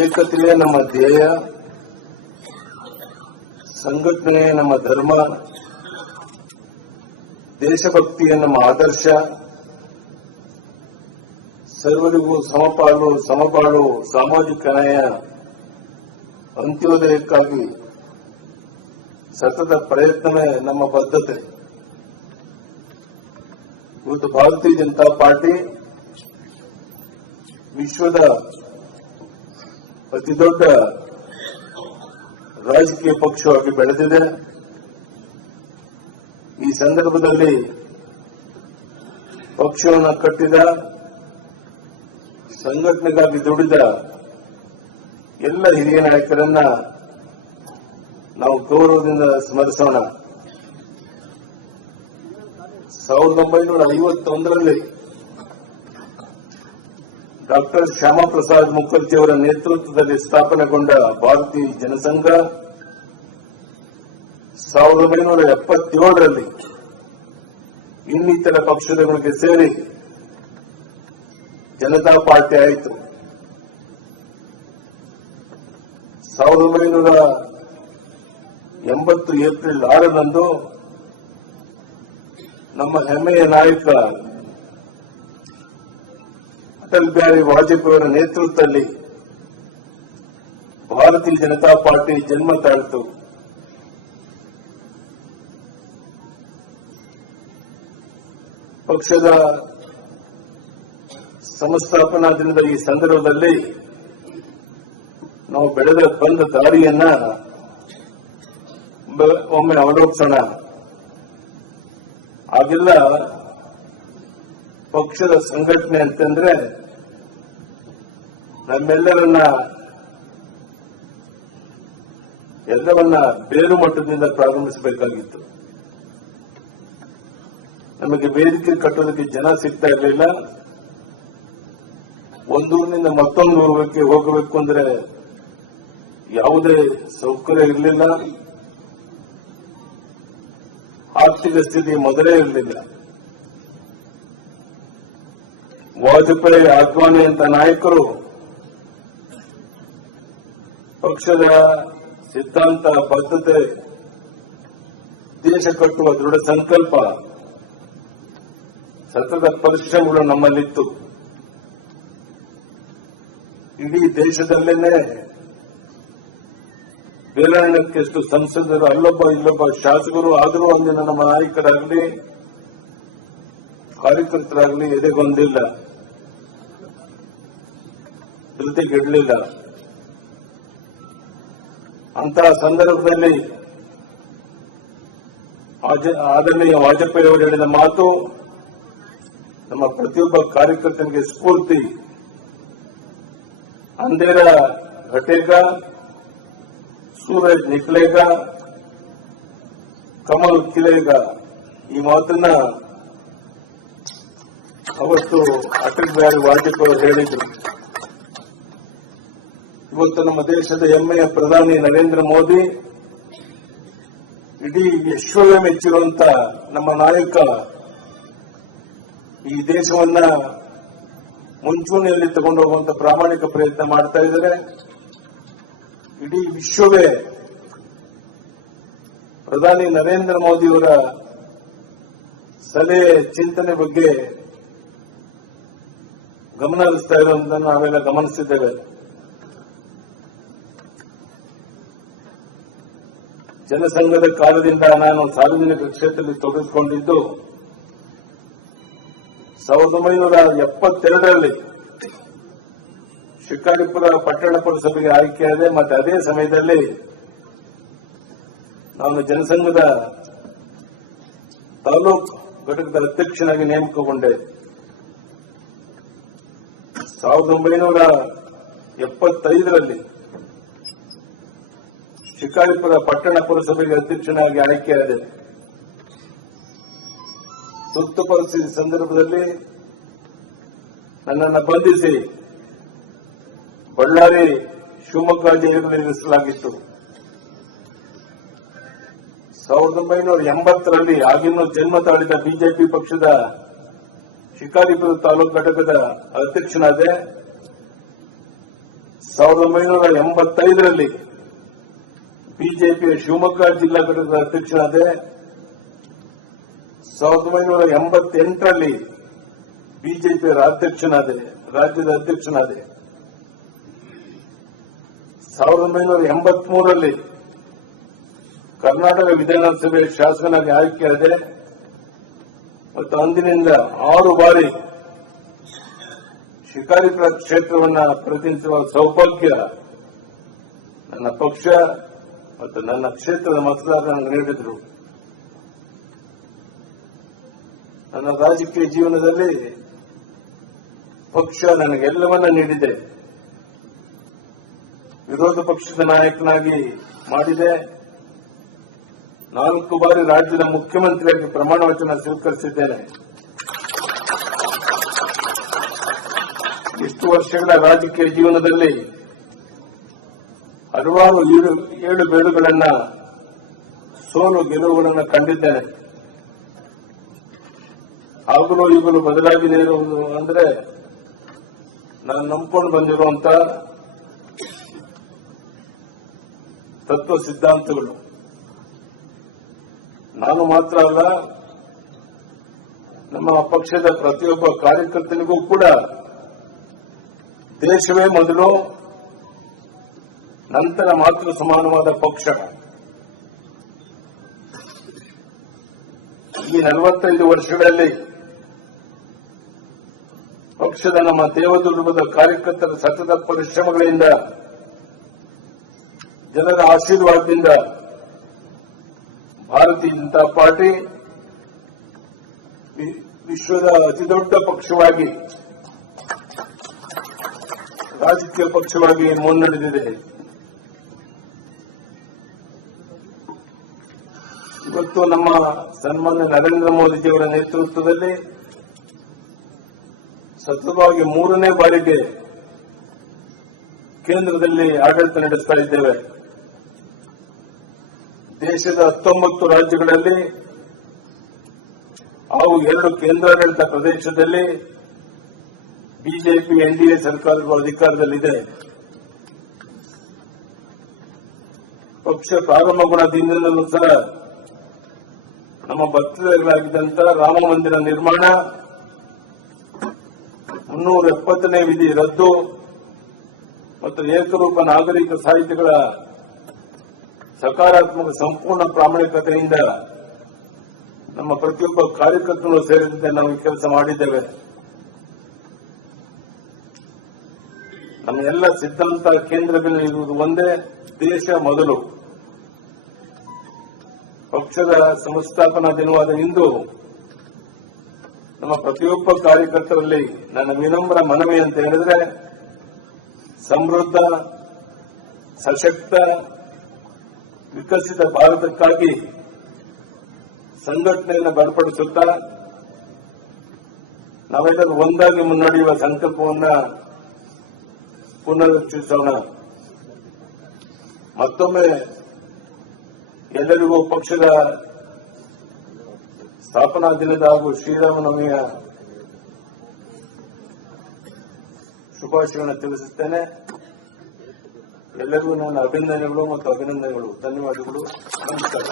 ಏಕತೆಯೇ ನಮ್ಮ ಧ್ಯೇಯ, ಸಂಘಟನೆ ನಮ್ಮ ಧರ್ಮ, ದೇಶಭಕ್ತಿಯೇ ನಮ್ಮ ಆದರ್ಶ, ಸರ್ವರಿಗೂ ಸಮಪಾಲು ಸಾಮಾಜಿಕ ನ್ಯಾಯ, ಅಂತ್ಯೋದಯಕ್ಕಾಗಿ ಸತತ ಪ್ರಯತ್ನವೇ ನಮ್ಮ ಬದ್ಧತೆ. ಇವತ್ತು ಭಾರತೀಯ ಜನತಾ ಪಾರ್ಟಿ ವಿಶ್ವದ ಅತಿದೊಡ್ಡ ರಾಜಕೀಯ ಪಕ್ಷವಾಗಿ ಬೆಳೆದಿದೆ. ಈ ಸಂದರ್ಭದಲ್ಲಿ ಪಕ್ಷವನ್ನು ಕಟ್ಟಿದ, ಸಂಘಟನೆಗಾಗಿ ದುಡಿದ ಎಲ್ಲ ಹಿರಿಯ ನಾಯಕರನ್ನ ನಾವು ಗೌರವದಿಂದ ಸ್ಮರಿಸೋಣ. 1951ರಲ್ಲಿ ಡಾಕ್ಟರ್ ಶ್ಯಾಮಾ ಪ್ರಸಾದ್ ಮುಖರ್ಜಿ ಅವರ ನೇತೃತ್ವದಲ್ಲಿ ಸ್ಥಾಪನೆಗೊಂಡ ಭಾರತೀಯ ಜನಸಂಘ 1977ರಲ್ಲಿ ಇನ್ನಿತರ ಪಕ್ಷಗಳಿಗೆ ಸೇರಿ ಜನತಾ ಪಾರ್ಟಿ ಆಯಿತು. 1980 ಏಪ್ರಿಲ್ 6ರಂದು ನಮ್ಮ ಹೆಮ್ಮೆಯ ನಾಯಕ ಅಟಲ್ ಬಿಹಾರಿ ವಾಜಪೇಯಿ ಅವರ ನೇತೃತ್ವದಲ್ಲಿ ಭಾರತೀಯ ಜನತಾ ಪಾರ್ಟಿ ಜನ್ಮ ತಾಳಿತು. ಪಕ್ಷದ ಸಂಸ್ಥಾಪನಾ ದಿನದ ಈ ಸಂದರ್ಭದಲ್ಲಿ ನಾವು ಬೆಳೆದ ಬಂದ ದಾರಿಯನ್ನ ಒಮ್ಮೆ ಅವಲೋಕಿಸೋಣ. ಆಗೆಲ್ಲ ಪಕ್ಷದ ಸಂಘಟನೆ ಅಂತಂದ್ರೆ ನಮ್ಮೆಲ್ಲರನ್ನ ಬೇರು ಮಟ್ಟದಿಂದ ಪ್ರಾರಂಭಿಸಬೇಕಾಗಿತ್ತು. ನಮಗೆ ವೇದಿಕೆ ಕಟ್ಟೋದಕ್ಕೆ ಜನ ಸಿಗ್ತಾ ಇರಲಿಲ್ಲ. ಒಂದೂರಿನಿಂದ ಮತ್ತೊಂದು ಊರಿಗೆ ಹೋಗಬೇಕು ಅಂದ್ರೆ ಯಾವುದೇ ಸೌಕರ್ಯ ಇರಲಿಲ್ಲ. ಆರ್ಥಿಕ ಸ್ಥಿತಿ ಮೊದಲೇ ಇರಲಿಲ್ಲ. ವಾಜಪೇಯಿ, ಅದ್ವಾನಿ ಅಂತ ನಾಯಕರು ಪಕ್ಷದ ಸಿದ್ಧಾಂತ, ಬದ್ಧತೆ, ದೇಶ ಕಟ್ಟುವ ದೃಢ ಸಂಕಲ್ಪ, ಸತತ ಪರಿಶ್ರಮಗಳು ನಮ್ಮಲ್ಲಿತ್ತು. ಇಡೀ ದೇಶದಲ್ಲೇನೆ ಬೇರಾಯಣಕ್ಕೆಷ್ಟು ಸಂಸದರು, ಅಲ್ಲೊಬ್ಬ ಇಲ್ಲೊಬ್ಬ ಶಾಸಕರು ಆದರೂ ಅಂದಿನ ನಮ್ಮ ನಾಯಕರಾಗಲಿ ಕಾರ್ಯಕರ್ತರಾಗಲಿ ಎದೆಗೊಂದಿಲ್ಲ, ಜೊತೆಗಿಡಲಿಲ್ಲ. ಅಂತಹ ಸಂದರ್ಭದಲ್ಲಿ ಆದರಣೀಯ ವಾಜಪೇಯಿ ಅವರು ಹೇಳಿದ ಮಾತು ನಮ್ಮ ಪ್ರತಿಯೊಬ್ಬ ಕಾರ್ಯಕರ್ತನಿಗೆ ಸ್ಫೂರ್ತಿ. ಅಂಧೇರಾ ಘಟೇಗಾ, ಸೂರಜ್ ನಿಕ್ಲೇಗಾ, ಕಮಲ್ ಖಿಲೇಗಾ. ಈ ಮಾತನ್ನ ಅವತ್ತು ಅಟಲ್ ಬಿಹಾರಿ ವಾಜಪೇಯಿ ಅವರು ಹೇಳಿದ್ರು. ಇವತ್ತು ನಮ್ಮ ದೇಶದ ಹೆಮ್ಮೆಯ ಪ್ರಧಾನಿ ನರೇಂದ್ರ ಮೋದಿ, ಇಡೀ ವಿಶ್ವವೇ ಮೆಚ್ಚಿರುವಂತ ನಮ್ಮ ನಾಯಕ ಈ ದೇಶವನ್ನ ಮುಂಚೂಣಿಯಲ್ಲಿ ತಗೊಂಡು ಹೋಗುವಂತ ಪ್ರಾಮಾಣಿಕ ಪ್ರಯತ್ನ ಮಾಡ್ತಾ ಇದ್ದಾರೆ. ಇಡೀ ವಿಶ್ವವೇ ಪ್ರಧಾನಿ ನರೇಂದ್ರ ಮೋದಿಯವರ ಸಲಹೆ, ಚಿಂತನೆ ಬಗ್ಗೆ ಗಮನ ಹರಿಸ್ತಾ ಇರುವುದನ್ನು ನಾವೆಲ್ಲ ಗಮನಿಸಿದ್ದೇವೆ. ಜನಸಂಘದ ಕಾಲದಿಂದ ನಾನು ಸಾರ್ವಜನಿಕ ಕ್ಷೇತ್ರದಲ್ಲಿ ತೊಡಗಿಸಿಕೊಂಡಿದ್ದು 1972ರಲ್ಲಿ ಶಿಕಾರಿಪುರ ಪಟ್ಟಣ ಪುರಸಭೆಗೆ ಆಯ್ಕೆಯಾದೆ. ಮತ್ತೆ ಅದೇ ಸಮಯದಲ್ಲಿ ನಾನು ಜನಸಂಘದ ತಾಲೂಕು ಘಟಕದ ಅಧ್ಯಕ್ಷನಾಗಿ ನೇಮಕಗೊಂಡೆ. 1975ರಲ್ಲಿ ಶಿಕಾರಿಪುರ ಪಟ್ಟಣ ಪುರಸಭೆಗೆ ಅಧ್ಯಕ್ಷನಾಗಿ ಆಯ್ಕೆಯಾದೆ. ತುರ್ತು ಪರಿಸ್ಥಿತಿ ಸಂದರ್ಭದಲ್ಲಿ ನನ್ನನ್ನು ಬಂಧಿಸಿ ಬಳ್ಳಾರಿ, ಶಿವಮೊಗ್ಗ ಜೈಲಿನಲ್ಲಿ ಇರಿಸಲಾಗಿತ್ತು. 1980ರಲ್ಲಿ ಆಗಿನ್ನೂ ಜನ್ಮ ತಾಳಿದ ಬಿಜೆಪಿ ಪಕ್ಷದ ಶಿಕಾರಿಪುರ ತಾಲೂಕು ಘಟಕದ ಅಧ್ಯಕ್ಷನಾದೆ. 1985ರಲ್ಲಿ ಬಿಜೆಪಿಯ ಶಿವಮೊಗ್ಗ ಜಿಲ್ಲಾ ಘಟಕದ ಅಧ್ಯಕ್ಷನಾದೆ. 1988ರಲ್ಲಿ ಬಿಜೆಪಿಯ ರಾಜ್ಯದ ಅಧ್ಯಕ್ಷನಾದೆ. 1983ರಲ್ಲಿ ಕರ್ನಾಟಕ ವಿಧಾನಸಭೆ ಶಾಸಕನಾಗಿ ಆಯ್ಕೆಯಾದೆ ಮತ್ತು ಅಂದಿನಿಂದ 6 ಬಾರಿ ಶಿಕಾರಿಪುರ ಕ್ಷೇತ್ರವನ್ನು ಪ್ರತಿನಿಧಿಸುವ ಸೌಭಾಗ್ಯ ನನ್ನ ಪಕ್ಷ ಮತ್ತು ನನ್ನ ಕ್ಷೇತ್ರದ ಮತದಾರರು ನನಗೆ ನೀಡಿದರು. ನನ್ನ ರಾಜಕೀಯ ಜೀವನದಲ್ಲಿ ಪಕ್ಷ ನನಗೆಲ್ಲವನ್ನ ನೀಡಿದೆ. ವಿರೋಧ ಪಕ್ಷದ ನಾಯಕನಾಗಿ ಮಾಡಿದೆ. 4 ಬಾರಿ ರಾಜ್ಯದ ಮುಖ್ಯಮಂತ್ರಿಯಾಗಿ ಪ್ರಮಾಣ ವಚನ ಸ್ವೀಕರಿಸಿದ್ದೇನೆ. ಇಷ್ಟು ವರ್ಷಗಳ ರಾಜಕೀಯ ಜೀವನದಲ್ಲಿ ಹಲವಾರು ಏಳು ಬೀಳುಗಳನ್ನ ಸೋಲು ಗೆಲುವುಗಳನ್ನು ಕಂಡಿದ್ದೇನೆ. ಆಗಲೂ ಈಗಲೂ ಬದಲಾಗಿದೆ ಇರುವುದು ಅಂದ್ರೆ ನಾನು ನಂಬಿಕೊಂಡು ಬಂದಿರುವಂತ ತತ್ವ ಸಿದ್ಧಾಂತಗಳು. ನಾನು ಮಾತ್ರ ಅಲ್ಲ, ನಮ್ಮ ಪಕ್ಷದ ಪ್ರತಿಯೊಬ್ಬ ಕಾರ್ಯಕರ್ತನಿಗೂ ಕೂಡ ದೇಶವೇ ಮೊದಲು, ನಂತರ ಮಾತೃ ಸಮಾನವಾದ ಪಕ್ಷ. ಈ 45 ವರ್ಷಗಳಲ್ಲಿ ಪಕ್ಷದ ನಮ್ಮ ದೇವದುರ್ಗದ ಕಾರ್ಯಕರ್ತರ ಸತತ ಪರಿಶ್ರಮಗಳಿಂದ, ಜನರ ಆಶೀರ್ವಾದದಿಂದ ಭಾರತೀಯ ಜನತಾ ಪಾರ್ಟಿ ವಿಶ್ವದ ಅತಿದೊಡ್ಡ ಪಕ್ಷವಾಗಿ, ರಾಜಕೀಯ ಪಕ್ಷವಾಗಿ ಮುನ್ನಡೆದಿದೆ. ಇವತ್ತು ನಮ್ಮ ಸನ್ಮಾನ್ಯ ನರೇಂದ್ರ ಮೋದಿಜಿಯವರ ನೇತೃತ್ವದಲ್ಲಿ ಸತತವಾಗಿ 3ನೇ ಬಾರಿಗೆ ಕೇಂದ್ರದಲ್ಲಿ ಆಡಳಿತ ನಡೆಸ್ತಾ ಇದ್ದೇವೆ. ದೇಶದ 19 ರಾಜ್ಯಗಳಲ್ಲಿ ಹಾಗೂ 2 ಕೇಂದ್ರಾಡಳಿತ ಪ್ರದೇಶದಲ್ಲಿ ಬಿಜೆಪಿ ಎನ್ಡಿಎ ಸರ್ಕಾರಗಳು ಅಧಿಕಾರದಲ್ಲಿದೆ. ಪಕ್ಷ ಪ್ರಾರಂಭಗೊಂಡ ದಿನದಿಂದಲೂ ಸಹ ನಮ್ಮ ಬದ್ಧತೆಗಳಾಗಿದ್ದಂಥ ರಾಮ ಮಂದಿರ ನಿರ್ಮಾಣ, 370ನೇ ವಿಧಿ ರದ್ದು ಮತ್ತು ಏಕರೂಪ ನಾಗರಿಕ ಸಾಹಿತ್ಯಗಳ ಸಕಾರಾತ್ಮಕ ಸಂಪೂರ್ಣ ಪ್ರಾಮಾಣಿಕತೆಯಿಂದ ನಮ್ಮ ಪ್ರತಿಯೊಬ್ಬ ಕಾರ್ಯಕರ್ತರು ಸೇರಿದಂತೆ ನಾವು ಕೆಲಸ ಮಾಡಿದ್ದೇವೆ. ನಮ್ಮ ಎಲ್ಲ ಸಿದ್ಧಾಂತ ಕೇಂದ್ರದಲ್ಲಿ ಇರುವುದು ಒಂದೇ, ದೇಶ ಮೊದಲು. ಪಕ್ಷದ ಸಂಸ್ಥಾಪನಾ ದಿನವಾದ ಇಂದು ನಮ್ಮ ಪ್ರತಿಯೊಬ್ಬ ಕಾರ್ಯಕರ್ತರಲ್ಲಿ ನನ್ನ ವಿನಮ್ರ ಮನವಿ ಅಂತ ಹೇಳಿದ್ರೆ, ಸಮೃದ್ಧ, ಸಶಕ್ತ, ವಿಕಸಿತ ಭಾರತಕ್ಕಾಗಿ ಸಂಘಟನೆಯನ್ನು ಬಲಪಡಿಸುತ್ತಾ ನಾವೆಲ್ಲರೂ ಒಂದಾಗಿ ಮುನ್ನಡೆಯುವ ಸಂಕಲ್ಪವನ್ನು ಪುನರುಚ್ಚರಿಸೋಣ. ಮತ್ತೊಮ್ಮೆ ಎಲ್ಲರಿಗೂ ಪಕ್ಷದ ಸ್ಥಾಪನಾ ದಿನದ ಹಾಗೂ ಶ್ರೀರಾಮನವಮಿಯ ಶುಭಾಶಯಗಳನ್ನು ತಿಳಿಸುತ್ತೇನೆ. ಎಲ್ಲರಿಗೂ ನನ್ನ ಅಭಿನಂದನೆಗಳು ಮತ್ತು ಅಭಿನಂದನೆಗಳು. ಧನ್ಯವಾದಗಳು. ನಮಸ್ಕಾರ.